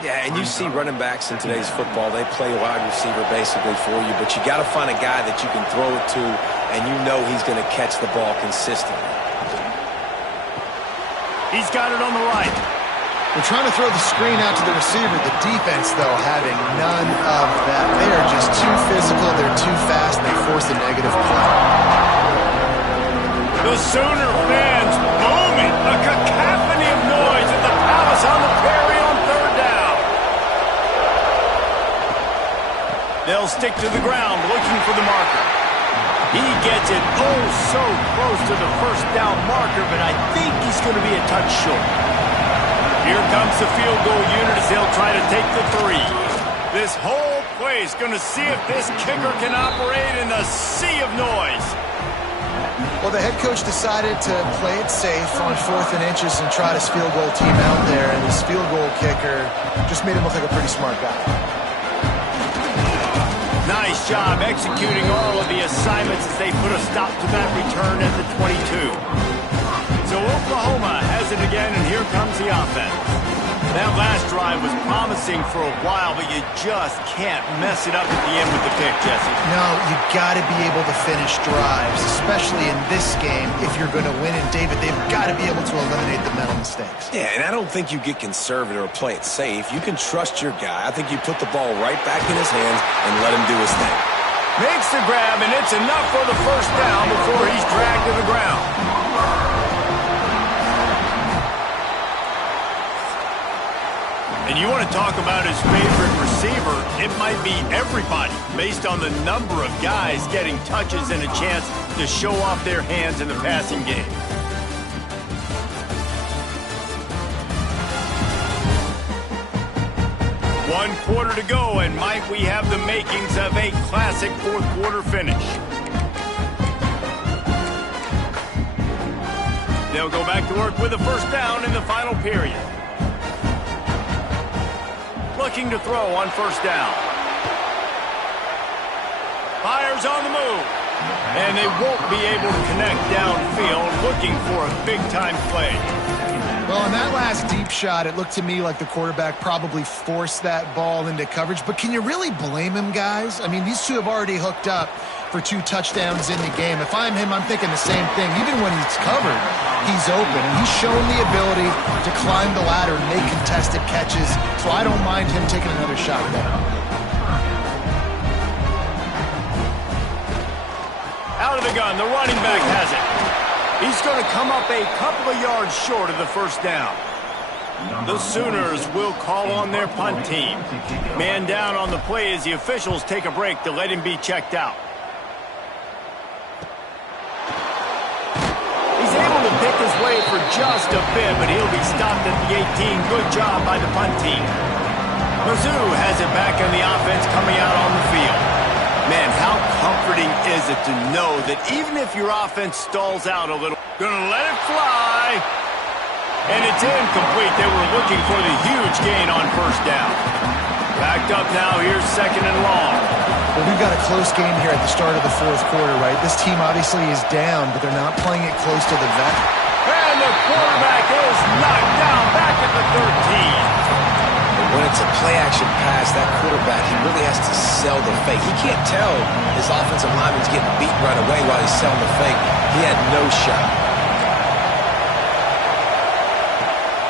Yeah, and you see running backs in today's football, they play wide receiver basically for you, but you got to find a guy that you can throw it to, and you know he's going to catch the ball consistently. He's got it on the right. We're trying to throw the screen out to the receiver. The defense, though, having none of that. They are just too physical. They're too fast. They force a negative play. The Sooner fans booming. A cacophony of noise at the Palace on the Prairie on 3rd down. They'll stick to the ground looking for the marker. He gets it oh so close to the 1st down marker, but I think he's going to be a touch short. Here comes the field goal unit as they'll try to take the 3. This whole play is going to see if this kicker can operate in the sea of noise. Well, the head coach decided to play it safe on 4th and inches and trot his field goal team out there, and his field goal kicker just made him look like a pretty smart guy. Nice job executing all of the assignments as they put a stop to that return at the 22. So Oklahoma has it again, and here comes the offense. That last drive was promising for a while, but you just can't mess it up at the end with the pick, Jesse. No, you got to be able to finish drives, especially in this game. If you're going to win, and David, they've got to be able to eliminate the mental mistakes. Yeah, and I don't think you get conservative or play it safe. You can trust your guy. I think you put the ball right back in his hands and let him do his thing. Makes the grab, and it's enough for the 1st down before he's dragged to the ground. And you want to talk about his favorite receiver, it might be everybody, based on the number of guys getting touches and a chance to show off their hands in the passing game. One quarter to go, and might we have the makings of a classic 4th quarter finish. They'll go back to work with a 1st down in the final period. Looking to throw on 1st down. Fires on the move. And they won't be able to connect downfield, looking for a big-time play. Well, in that last deep shot, it looked to me like the quarterback probably forced that ball into coverage. But can you really blame him, guys? I mean, these two have already hooked up for 2 touchdowns in the game. If I'm him, I'm thinking the same thing. Even when he's covered, he's open. And he's shown the ability to climb the ladder and make contested catches. So I don't mind him taking another shot there. Out of the gun, the running back has it. He's going to come up a couple of yards short of the first down. The Sooners will call on their punt team. Man down on the play as the officials take a break to let him be checked out. He's able to pick his way for just a bit, but he'll be stopped at the 18. Good job by the punt team. Mizzu has it back in the offense coming out on the field. Man, how comforting is it to know that even if your offense stalls out a little, gonna let it fly. And it's incomplete. They were looking for the huge gain on first down. Backed up now, here's 2nd and long. Well, we've got a close game here at the start of the 4th quarter, right? This team obviously is down, but they're not playing it close to the vet. And the quarterback is knocked down back at the 13. When it's a play-action pass, that quarterback, he really has to sell the fake. He can't tell his offensive lineman's getting beat right away while he's selling the fake. He had no shot.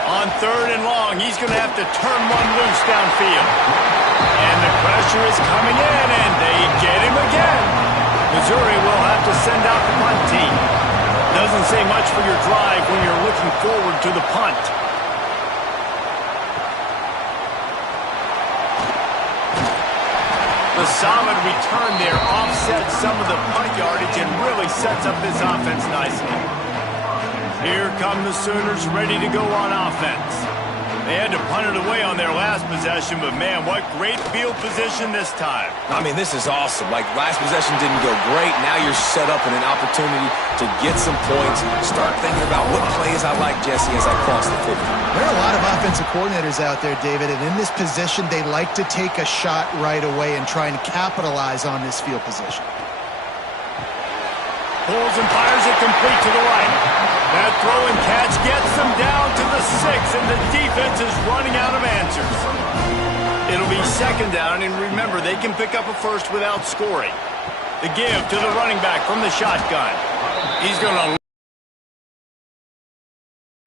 On 3rd and long, he's going to have to turn one loose downfield. And the pressure is coming in, and they get him again. Missouri will have to send out the punt team. Doesn't say much for your drive when you're looking forward to the punt. The solid return there offsets some of the punt yardage and really sets up this offense nicely. Here come the Sooners ready to go on offense. They had to punt it away on their last possession, but man, what great field position this time. I mean, this is awesome. Like, last possession didn't go great. Now you're set up in an opportunity to get some points. Start thinking about what plays I like, Jesse, as I cross the 50. There are a lot of offensive coordinators out there, David, and in this position, they like to take a shot right away and try and capitalize on this field position. Pulls and fires it complete to the right. That throw and catch gets them down to the 6, and the defense is running out of answers. It'll be 2nd down, and remember, they can pick up a first without scoring. The give to the running back from the shotgun. He's going to...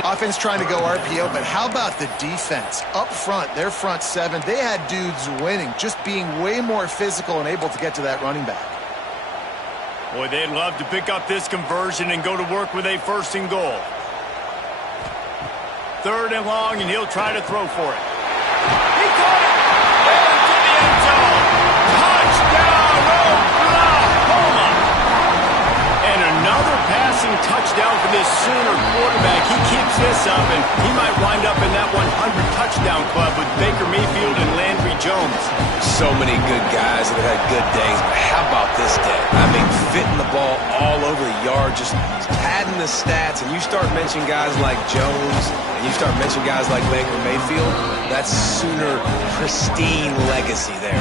Offense trying to go RPO, but how about the defense? Up front, their front 7, they had dudes winning, just being way more physical and able to get to that running back. Boy, they'd love to pick up this conversion and go to work with a 1st and goal. 3rd and long, and he'll try to throw for it. He caught it! Into the end zone! Touchdown, Oklahoma! And another passing touchdown for this Sooner quarterback. He keeps this up, and he might wind up in that 100-touchdown club with Baker Mayfield and Landry Jones. So many good guys that have had good days, but how about this day? I mean, fitting the ball all over the yard, just padding the stats, and you start mentioning guys like Jones, and you start mentioning guys like Baker Mayfield, that's Sooner pristine legacy there.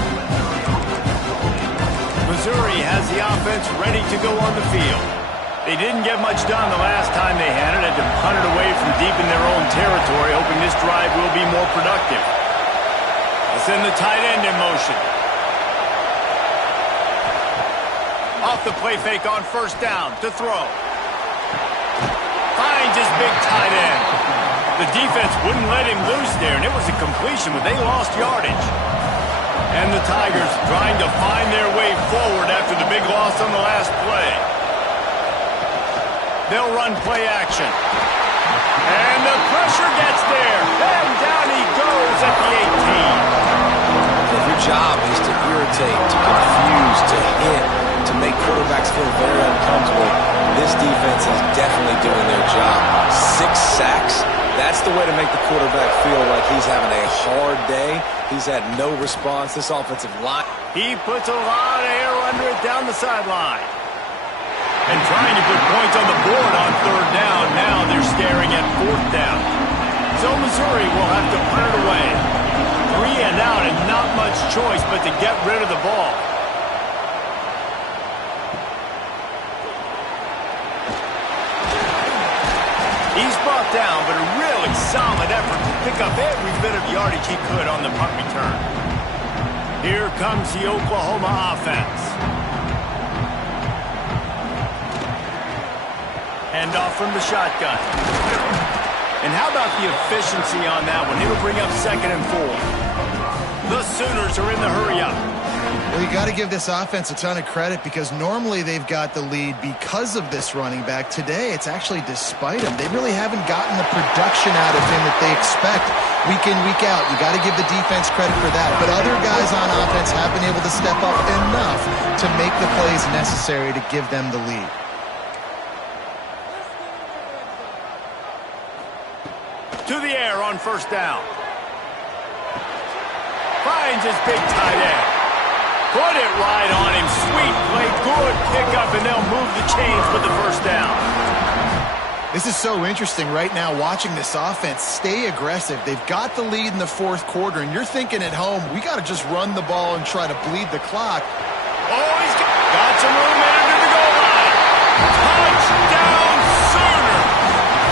Missouri has the offense ready to go on the field. They didn't get much done the last time they had it to punt it away from deep in their own territory, hoping this drive will be more productive. Let's send the tight end in motion. Off the play fake on 1st down to throw. Finds his big tight end. The defense wouldn't let him loose there, and it was a completion, but they lost yardage. And the Tigers trying to find their way forward after the big loss on the last play. They'll run play action. And the pressure gets there. And down he goes at the 18. If your job is to irritate, to confuse, to hit, to make quarterbacks feel very uncomfortable, this defense is definitely doing their job. 6 sacks, that's the way to make the quarterback feel like he's having a hard day. He's had no response. This offensive line. He puts a lot of air under it down the sideline. And trying to put points on the board on 3rd down. Now they're staring at 4th down. So Missouri will have to punt it away. 3 and out, and not much choice but to get rid of the ball. He's brought down, but a really solid effort to pick up every bit of yardage he could on the punt return. Here comes the Oklahoma offense. Hand off from the shotgun. And how about the efficiency on that one? It'll bring up 2nd and 4. The Sooners are in the hurry-up. Well, you got to give this offense a ton of credit because normally they've got the lead because of this running back. Today, it's actually despite him. They really haven't gotten the production out of him that they expect week in, week out. You got to give the defense credit for that. But other guys on offense have been able to step up enough to make the plays necessary to give them the lead. To the air on 1st down. Finds his big tight end. Put it right on him. Sweet play. Good pickup, and they'll move the chains with the 1st down. This is so interesting right now watching this offense stay aggressive. They've got the lead in the 4th quarter, and you're thinking at home, we got to just run the ball and try to bleed the clock. Oh, he's got some room under the goal line. Touchdown, Sooner.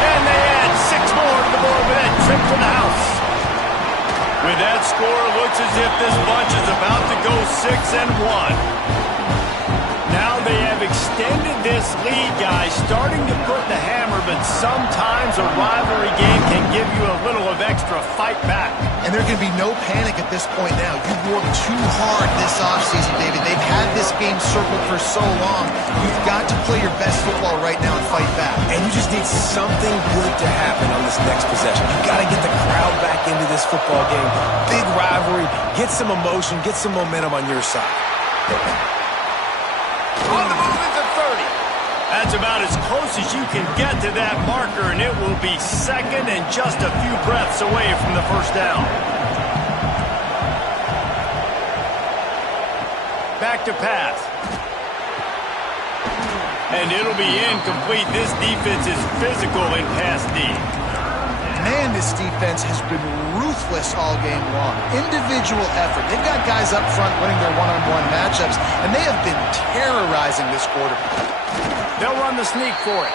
And they add 6 more to the board with that trip to the house. With that score, it looks as if this bunch is about to go 6-1. Now they have extended this lead, guys, starting to put the hammer, but sometimes a rivalry game can give you a little of extra fight back. And there can be no panic at this point now. You've worked too hard this offseason, David. They've had this game circled for so long. You've got to play your best football right now and fight back. And you just need something good to happen on this next possession. You got to get the crowd back into this football game. Big rivalry. Get some emotion. Get some momentum on your side. On the move at the 30. That's about as close as you can get to that marker, and it will be 2nd and just a few breaths away from the 1st down. Back to pass. And it'll be incomplete. This defense is physical in pass D. Man, this defense has been ruthless all game long. Individual effort. They've got guys up front winning their one-on-one matchups, and they have been terrorizing this quarterback. They'll run the sneak for it.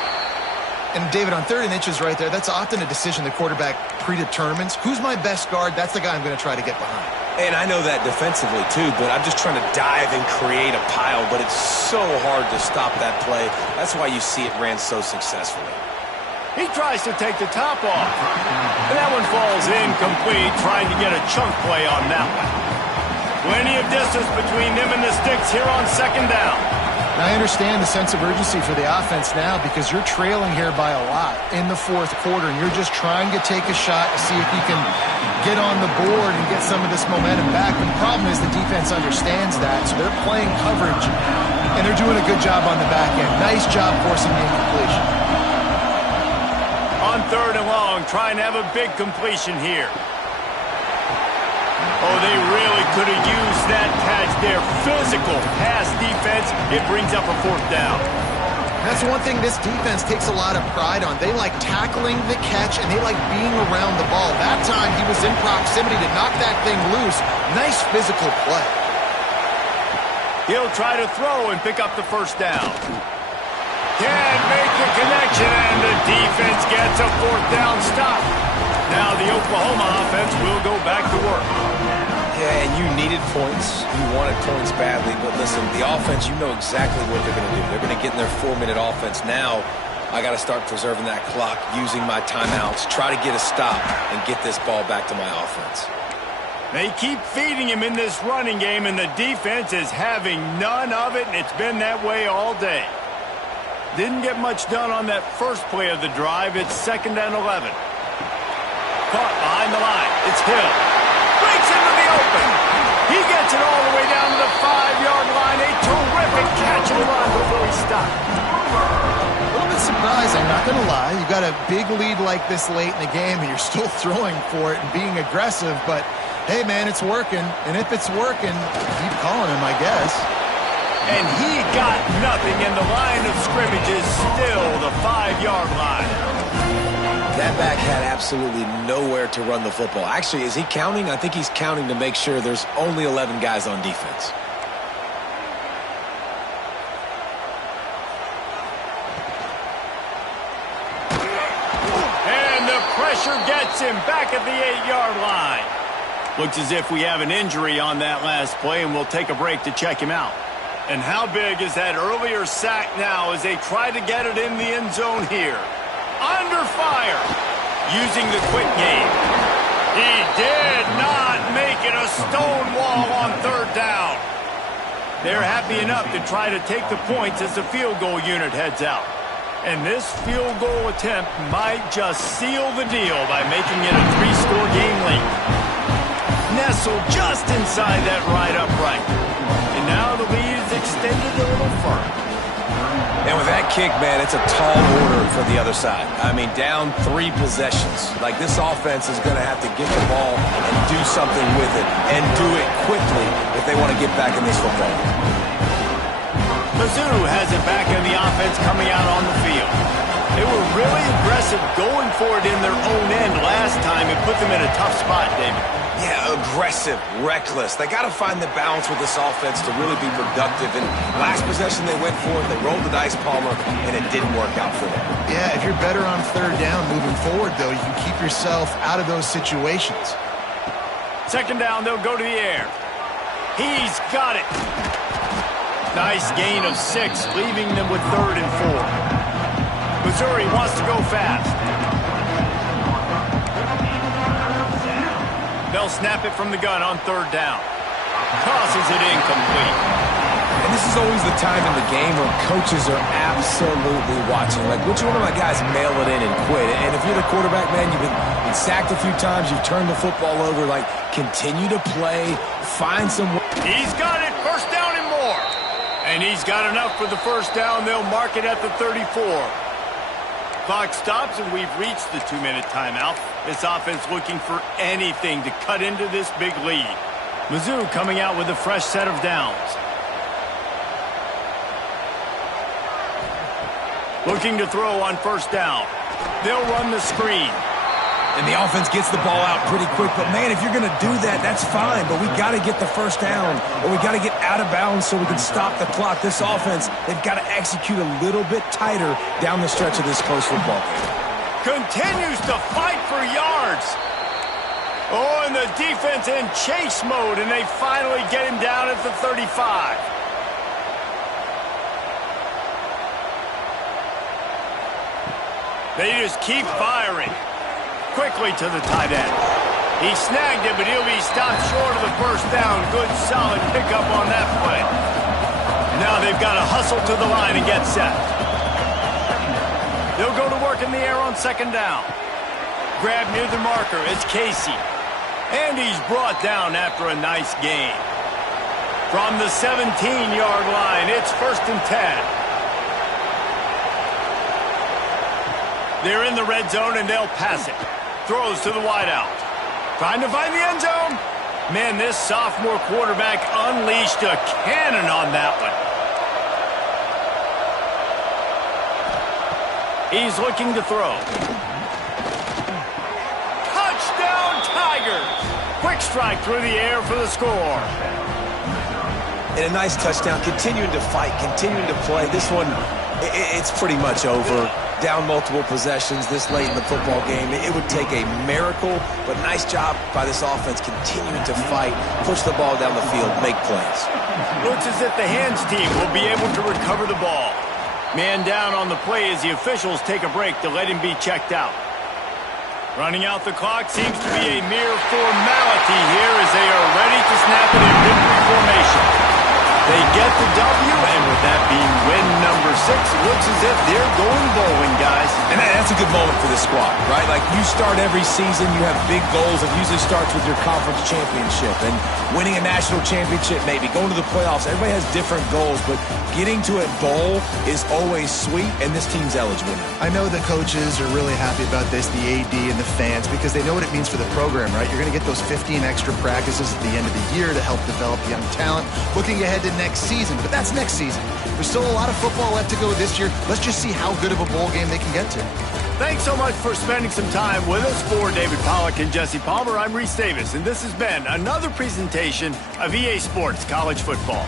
And David, on 3rd and inches right there, that's often a decision the quarterback predetermines. Who's my best guard? That's the guy I'm going to try to get behind. And I know that defensively, too, but I'm just trying to dive and create a pile, but it's so hard to stop that play. That's why you see it ran so successfully. He tries to take the top off. And that one falls incomplete, trying to get a chunk play on that one. Plenty of distance between them and the sticks here on 2nd down. Now, I understand the sense of urgency for the offense now because you're trailing here by a lot in the 4th quarter, and you're just trying to take a shot to see if you can get on the board and get some of this momentum back. But the problem is the defense understands that, so they're playing coverage, and they're doing a good job on the back end. Nice job forcing the incompletion. On 3rd and long, trying to have a big completion here. Oh, they really could have used that catch there. Physical pass defense. It brings up a 4th down. That's one thing this defense takes a lot of pride on. They like tackling the catch, and they like being around the ball. That time, he was in proximity to knock that thing loose. Nice physical play. He'll try to throw and pick up the 1st down. Can't make the connection, and the defense gets a 4th down stop. Now the Oklahoma offense will go back to work. Yeah, and you needed points. You wanted points badly, but listen, the offense, you know exactly what they're going to do. They're going to get in their 4-minute offense. Now, I got to start preserving that clock, using my timeouts, try to get a stop, and get this ball back to my offense. They keep feeding him in this running game, and the defense is having none of it, and it's been that way all day. Didn't get much done on that first play of the drive. It's 2nd and 11. Caught behind the line. It's Hill. Breaks into the open. He gets it all the way down to the 5-yard line. A terrific catch and run before he stopped. A little bit surprising, not going to lie. You got a big lead like this late in the game, and you're still throwing for it and being aggressive. But, hey, man, it's working. And if it's working, keep calling him, I guess. And he got nothing, and the line of scrimmage is still the 5-yard line. That back had absolutely nowhere to run the football. Actually, is he counting? I think he's counting to make sure there's only 11 guys on defense. pressure gets him back at the 8-yard line. Looks as if we have an injury on that last play, and we'll take a break to check him out. And how big is that earlier sack now as they try to get it in the end zone here? Under fire, using the quick game. He did not make it a stone wall on third down. They're happy enough to try to take the points as the field goal unit heads out. And this field goal attempt might just seal the deal by making it a 3-score game late. Nestled just inside that right upright. And now the lead is extended a little further. And with that kick, man, it's a tall order for the other side. I mean, down 3 possessions. Like, this offense is going to have to get the ball and do something with it, and do it quickly if they want to get back in this football. Mizzu has it back in the offense coming out on the field. They were really aggressive going for it in their own end last time and put them in a tough spot, David. Yeah, aggressive, reckless. They got to find the balance with this offense to really be productive. And last possession they went for it, they rolled the dice, Palmer, and it didn't work out for them. Yeah, if you're better on third down moving forward, though, you can keep yourself out of those situations. Second down, they'll go to the air. He's got it. Nice gain of 6, leaving them with 3rd and 4. Missouri wants to go fast. They'll snap it from the gun on 3rd down. Tosses it incomplete. And this is always the time in the game where coaches are absolutely watching. Like, which one of my guys mail it in and quit? And if you're the quarterback, man, you've been sacked a few times, you've turned the football over. Like, continue to play, find some... He's got it, 1st down and more. And he's got enough for the 1st down. They'll mark it at the 34. Clock stops, and we've reached the 2-minute timeout. This offense looking for anything to cut into this big lead. Mizzu coming out with a fresh set of downs. Looking to throw on 1st down. They'll run the screen. And the offense gets the ball out pretty quick. But, man, if you're going to do that, that's fine. But we got to get the 1st down, or we got to get out of bounds so we can stop the clock. This offense, they've got to execute a little bit tighter down the stretch of this close football game. Continues to fight for yards. Oh, and the defense in chase mode, and they finally get him down at the 35. They just keep firing. Quickly to the tight end. He snagged it, but he'll be stopped short of the 1st down. Good, solid pickup on that play. Now they've got to hustle to the line and get set. They'll go to work in the air on 2nd down. Grab near the marker. It's Casey. And he's brought down after a nice gain. From the 17-yard line, it's 1st and 10. They're in the red zone, and they'll pass it. Throws to the wideout. Trying to find the end zone. Man, this sophomore quarterback unleashed a cannon on that one. He's looking to throw. Touchdown, Tigers! Quick strike through the air for the score. And a nice touchdown, continuing to fight, continuing to play. This one, it's pretty much over. Down multiple possessions this late in the football game. It would take a miracle, but nice job by this offense continuing to fight, push the ball down the field, make plays. Looks as if the hands team will be able to recover the ball. Man down on the play as the officials take a break to let him be checked out. Running out the clock seems to be a mere formality here as they are ready to snap it in victory formation. They get the W, and with that being win number 6, it looks as if they're going bowling, guys. And that's a good moment for this squad, right? Like, you start every season, you have big goals. It usually starts with your conference championship and winning a national championship, maybe going to the playoffs. Everybody has different goals, but getting to a bowl is always sweet, and this team's eligible now. I know the coaches are really happy about this, the AD and the fans, because they know what it means for the program, right? You're going to get those 15 extra practices at the end of the year to help develop young talent. Looking ahead to next season, but that's next season. There's still a lot of football left to go this year. Let's just see how good of a bowl game they can get to. Thanks so much for spending some time with us. For David Pollack and Jesse Palmer, I'm Reese Davis, and this has been another presentation of EA Sports College Football.